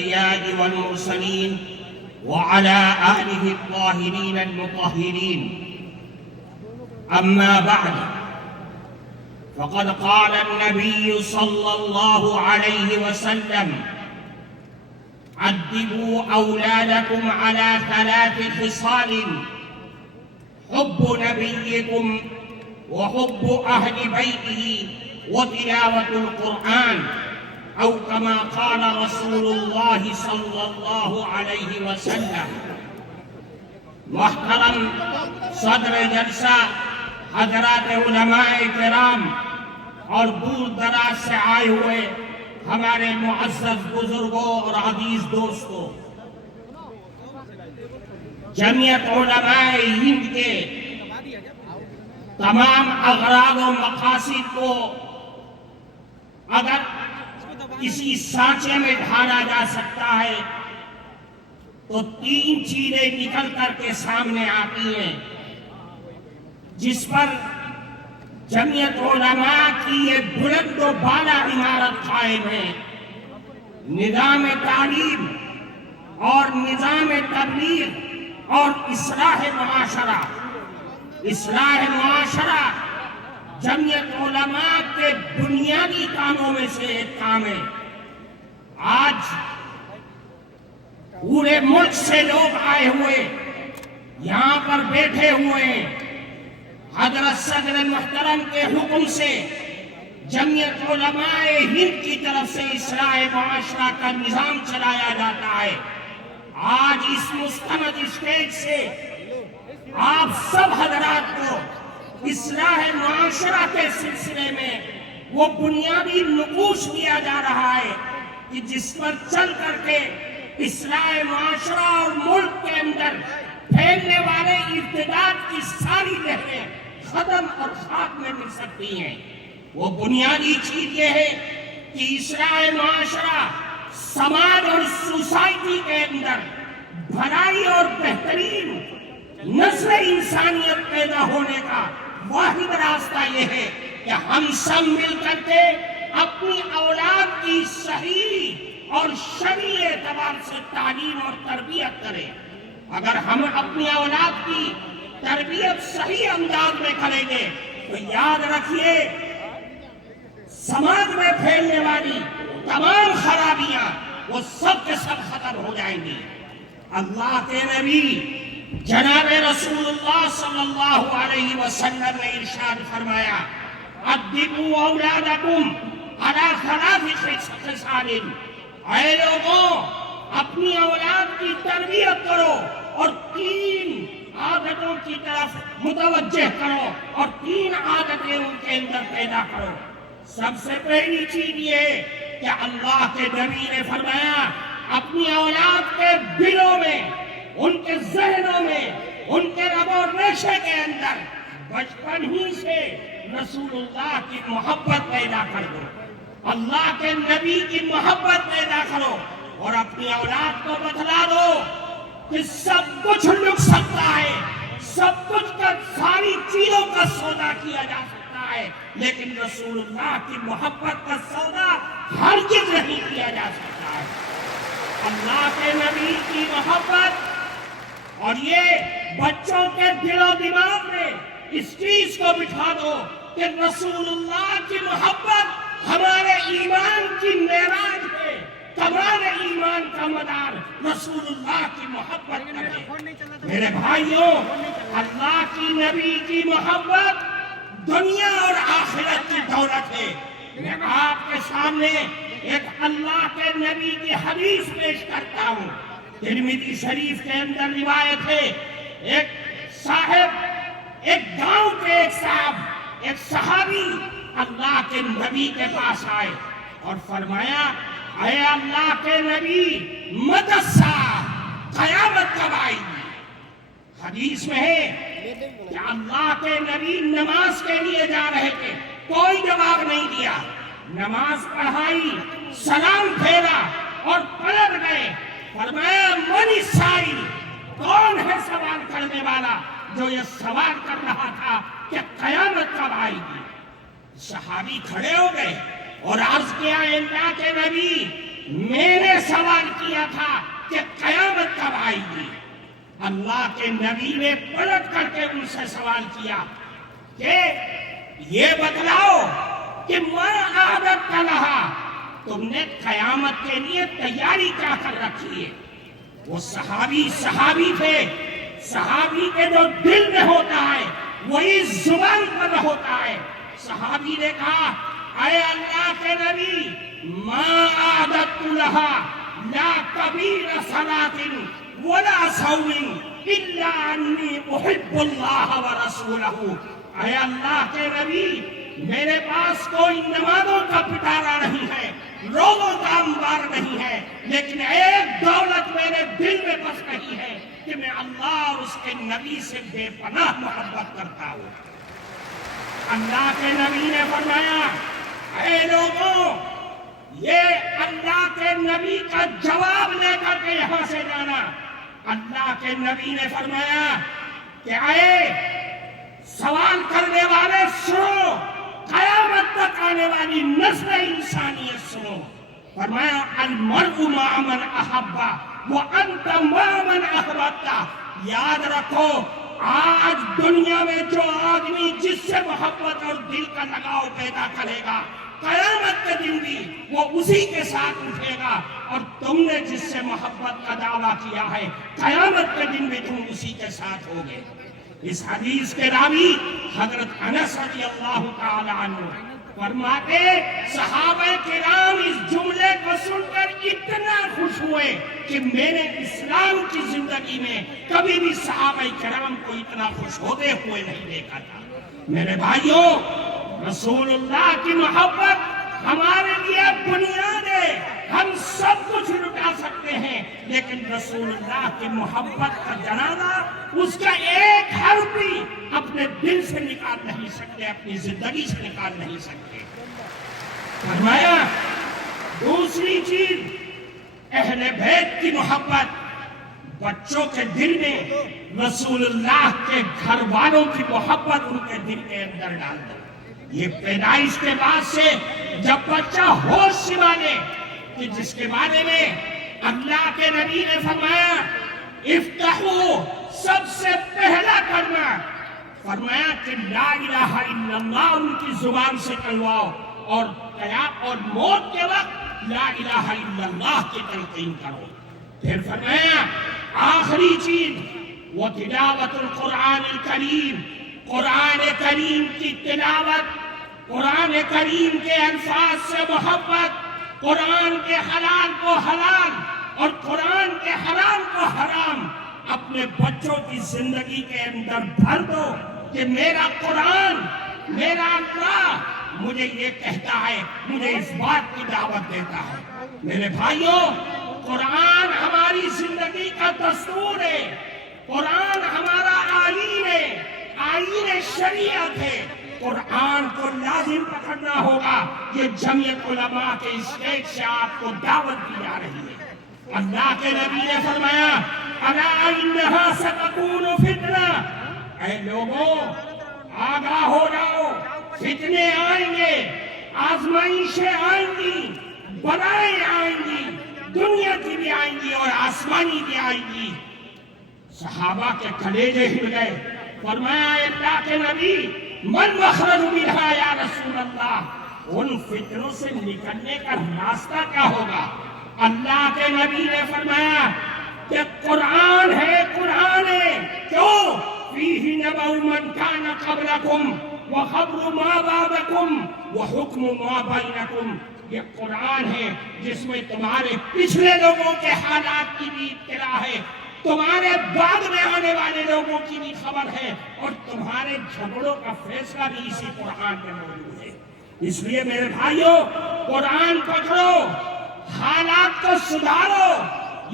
الأنبياء والمرسلين وعلى آله الطاهرين المطهرين. أما بعد، فقد قال النبي صلى الله عليه وسلم: أدبوا أولادكم على 3 خصال: حب نبيكم وحب أهل بيته وتلاوة القرآن، أو كما قال رسول الله صلی اللہ علیہ وسلم. محترم صدر جلسہ، حضرات علماء کرام اور دور دراز سے آئے ہوئے ہمارے معزز بزرگوں اور عزیز دوستوں، جمعیت علماء ہند کے تمام اغراض و مقاصد کو اگر کسی سانچے میں ڈھالا جا سکتا ہے تو 3 چیزیں نکل کر کے سامنے آتی ہیں، جس پر جمعیت علماء کی یہ بلند و بالا عمارت قائم ہے: نظام تعلیم اور نظام تبلیغ اور اصلاح معاشرہ. اصلاح معاشرہ جمعیت علماء کے بنیادی کاموں میں سے ایک کام ہے. آج پورے ملک سے لوگ آئے ہوئے یہاں پر بیٹھے ہوئے ہیں. حضرت صدر محترم کے حکم سے جمعیت علماء ہند کی طرف سے اصلاح معاشرہ کا نظام چلایا جاتا ہے. آج اس مستند اسٹیج سے آپ سب حضرات کو اصلاح معاشرہ کے سلسلے میں وہ بنیادی نقوش دیا جا رہا ہے کہ جس پر چل کر کے اصلاح معاشرہ اور ملک کے اندر پھیلنے والے ارتداد کی ساری لہریں ختم اور خاک میں مل سکتی ہیں. وہ بنیادی چیز یہ ہے کہ اصلاح معاشرہ سماج اور سوسائٹی کے اندر بھلائی اور بہترین نسل انسانیت پیدا ہونے کا واحد راستہ یہ ہے کہ ہم سب مل کر کے اپنی اولاد کی صحیح اور شرعی اعتبار سے تعلیم اور تربیت کریں. اگر ہم اپنی اولاد کی تربیت صحیح انداز میں کریں گے تو یاد رکھیے سماج میں پھیلنے والی تمام خرابیاں وہ سب کے سب ختم ہو جائیں گی. اللہ کے نبی جناب رسول اللہ صلی اللہ علیہ وسلم نے ارشاد فرمایا: ادبوا اولادکم علی 3 خصال. اے لوگوں، اپنی اولاد کی تربیت کرو اور 3 عادتوں کی طرف متوجہ کرو اور 3 عادتیں ان کے اندر پیدا کرو. سب سے پہلی چیز یہ کہ اللہ کے نبی نے فرمایا اپنی اولاد کے دلوں میں، ان کے ذہنوں میں، ان کے رگ و ریشے کے اندر بچپن ہی سے رسول اللہ کی محبت پیدا کر دو، اللہ کے نبی کی محبت پیدا کرو اور اپنی اولاد کو بتلا دو کہ سب کچھ لک سکتا ہے، سب کچھ کا ساری چیزوں کا سودا کیا جا سکتا ہے، لیکن رسول اللہ کی محبت کا سودا ہرگز نہیں کیا جا سکتا ہے. اللہ کے نبی کی محبت، اور یہ بچوں کے دل و دماغ میں اس چیز کو بٹھا دو کہ رسول اللہ کی محبت ہمارے ایمان کی معراج ہے. تمام ایمان کا مدار رسول اللہ کی محبت پر ہے. میرے بھائیوں، اللہ کی نبی کی محبت دنیا اور آخرت کی دولت ہے. میں آپ کے سامنے ایک اللہ کے نبی کی حدیث پیش کرتا ہوں. ترمذی شریف کے اندر روایت ہے، ایک صاحب، ایک گاؤں کے ایک صاحب، ایک صحابی اللہ کے نبی کے پاس آئے اور فرمایا: اے اللہ کے نبی، متی الساعہ، قیامت کب آئے گی؟ حدیث میں ہے کہ اللہ کے نبی نماز کے لیے جا رہے تھے، کوئی جواب نہیں دیا. نماز پڑھائی، سلام پھیرا اور پلٹ گئے. فرمایا: من السائل، کون ہے سوال کرنے والا جو یہ سوال کر رہا تھا کہ قیامت کب آئے گی؟ صحابی کھڑے ہو گئے اور عرض کیا: اے اللہ کے نبی، میں نے سوال کیا تھا کہ قیامت کب آئے گی؟ اللہ کے نبی نے پلٹ کر کے ان سے سوال کیا کہ یہ بتلاؤ کہ ما اعددت لہا، تم نے قیامت کے لیے تیاری کیا کر رکھی ہے؟ وہ صحابی تھے، صحابی کے جو دل میں ہوتا ہے وہی زبان پر ہوتا ہے۔ صحابی نے کہا اے اللہ کے نبی، ما اعددت لہا لا کبیر صلاۃ ولا صوم الا انی احب اللہ ورسولہ۔ اے اللہ کے نبی، میرے پاس کوئی نمازوں کا پٹارا نہیں ہے، روزوں کا انبار نہیں ہے، لیکن ایک دولت میرے دل میں بس رہی ہے کہ میں اللہ اور اس کے نبی سے بے پناہ محبت کرتا ہوں۔ اللہ کے نبی نے فرمایا اے لوگوں، یہ اللہ کے نبی کا جواب لے کر کے یہاں سے جانا۔ اللہ کے نبی نے فرمایا کہ اے سوال کرنے والے سنو، قیامت تک آنے والی نسل انسانیت سنو۔ فرمایا المرء مع من احب وانت مع من احببت۔ یاد رکھو، آج دنیا میں جو آدمی جس سے محبت اور دل کا لگاؤ پیدا کرے گا، قیامت کے دن بھی وہ اسی کے ساتھ اٹھے گا، اور تم نے جس سے محبت کا دعویٰ کیا ہے، قیامت کے دن بھی تم اسی کے ساتھ ہوگے۔ اس حدیث کے راوی حضرت انس رضی اللہ تعالی عنہ فرماتے، صحابہ کرام اس جملے کو سن کر اتنا خوش ہوئے کہ میں نے اسلام کی زندگی میں کبھی بھی صحابہ کرام کو اتنا خوش ہوتے ہوئے نہیں دیکھا تھا۔ میرے بھائیوں، رسول اللہ کی محبت ہمارے لیے بنیاد ہے۔ ہم سب کچھ لٹا سکتے ہیں، لیکن رسول اللہ کی محبت کا جنازہ، اس کا ایک حرف بھی اپنے دل سے نکال نہیں سکتے، اپنی زندگی سے نکال نہیں سکتے۔ فرمایا دوسری چیز، اہل بیت کی محبت، بچوں کے دل میں رسول اللہ کے گھر والوں کی محبت ان کے دل کے اندر ڈال دو۔ یہ پیدائش کے بعد سے جب بچہ ہوش سنبھالے، کہ جس کے بارے میں اللہ کے نبی نے فرمایا افتحوا، سب سے پہلا کلمہ فرمایا کہ لا الہ الا اللہ ان کی زبان سے کہلواؤ، اور موت کے وقت لا الہ الا اللہ کی تلقین کرو۔ پھر فرمایا آخری چیز وہ تلاوت القرآن الکریم، قرآن کریم کی تلاوت، قرآن کریم کے الفاظ سے محبت، قرآن کے حلال کو حلال اور قرآن کے حرام کو حرام اپنے بچوں کی زندگی کے اندر بھر دو کہ میرا قرآن، میرا اللہ مجھے یہ کہتا ہے، مجھے اس بات کی دعوت دیتا ہے۔ میرے بھائیوں، قرآن ہماری زندگی کا دستور ہے، قرآن ہمارا آئین ہے، آئین شریعت ہے۔ قرآن کو لازم پکڑنا ہوگا۔ یہ جمعیت علماء کے اسٹیج سے آپ کو دعوت دی جا رہی ہے۔ اللہ کے نبی نے فرمایا الا انہا ستکون فتنہ، اے لوگوں آگاہ ہو جاؤ، فتنے آئیں گے، آزمائشیں آئیں گی، بلائیں آئیں گی، دنیا کی بھی آئیں گی اور آسمانی بھی آئیں گی۔ صحابہ کے کلیجے ہل گئے۔ فرمایا اللہ کے نبی من مخرج منہا یا رسول اللہ، ان فتنوں سے نکلنے کا راستہ کیا ہوگا؟ اللہ کے نبی نے فرمایا کہ قرآن ہے، قرآن ہے۔ کیوں؟ فیہ نبأ من کان قبلکم وخبر ما بعدکم وحکم ما بینکم۔ یہ قرآن ہے جس میں تمہارے پچھلے لوگوں کے حالات کی بھی اطلاع ہے، تمہارے بعد میں آنے والے لوگوں کی بھی خبر ہے، اور تمہارے جھگڑوں کا فیصلہ بھی اسی قرآن میں موجود ہے۔ اس لیے میرے بھائیوں، قرآن پکڑو، حالات کو سدھارو۔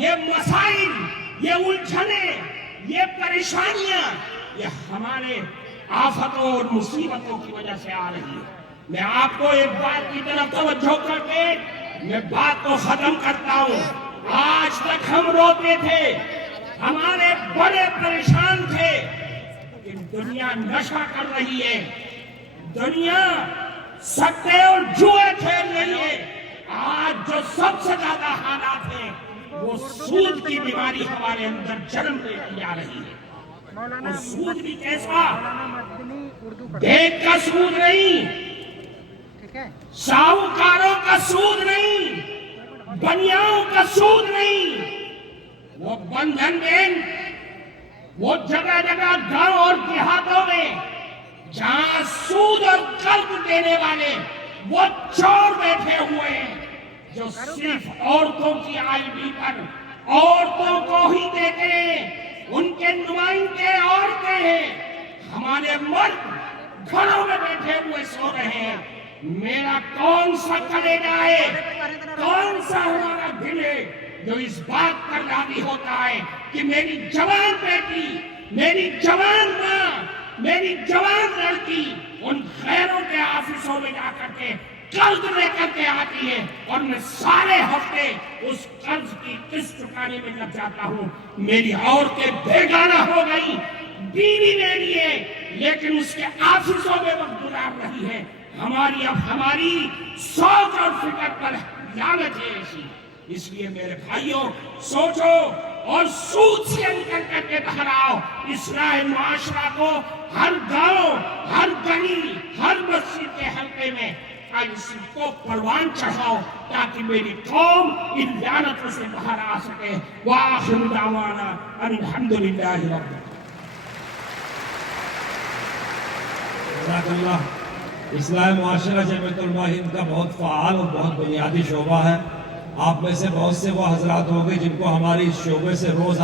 یہ مسائل، یہ الجھنیں، یہ پریشانیاں، یہ ہمارے آفتوں اور مصیبتوں کی وجہ سے آ رہی ہے۔ میں آپ کو ایک بات کی طرف توجہ کر کے میں بات کو ختم کرتا ہوں۔ آج تک ہم روتے تھے، ہمارے بڑے پریشان تھے کہ دنیا نشہ کر رہی ہے، دنیا سکے اور جوئے کھیل رہی ہے۔ آج جو سب سے زیادہ حالات ہیں وہ سود کی بیماری ہمارے اندر جنم لیتی آ رہی ہے. اور سود بھی کیسا؟ دیکھ کا سود نہیں، شاہوکاروں کا سود نہیں، بنیاؤں کا سود نہیں، وہ بندھن بینک، وہ جگہ جگہ گاؤں اور دیہاتوں میں جہاں سود اور قرض دینے والے وہ چور بیٹھے ہوئے ہیں جو صرف عورتوں کی آئی ڈی پر عورتوں کو ہی دیتے ہیں. ان کے نمائندے عورتیں ہیں. ہمارے مرد گھروں میں بیٹھے ہوئے سو رہے ہیں. میرا کون سا کلیجہ ہے، کون سا ہمارا دل ہے جو اس بات پر راضی ہوتا ہے کہ میری جوان بیٹی، میری جوان ماں، میری جوان لڑکی ان غیروں کے آفسوں میں جا کر کے قرض لے کر کے آتی ہے اور میں سارے ہفتے اس قرض کی قسط چکانے میں لگ جاتا ہوں. میری عورتیں بیگانہ ہو گئی، بیوی لے لیے، لیکن اس کے آفسوں میں وقت گزار رہی ہے. ہماری سوچ اور فکر پر لعنت ہے ایسی. اس لیے میرے بھائیوں، سوچو اور سود سے نکل کر کے باہر آؤ. اصلاح معاشرہ کو ہر گاؤں، ہر گلی، ہر مسجد کے حلقے میں اس کو پروان چڑھاؤ تاکہ میری قوم ان لعنتوں سے باہر آ سکے. وآخر دعوانا ان الحمدللہ رب. جزاک اللہ. اصلاح معاشرہ جمعیت علماء ہند کا بہت فعال اور بہت بنیادی شعبہ ہے. آپ میں سے بہت سے وہ حضرات ہوں گے جن کو ہماری اس شعبے سے روز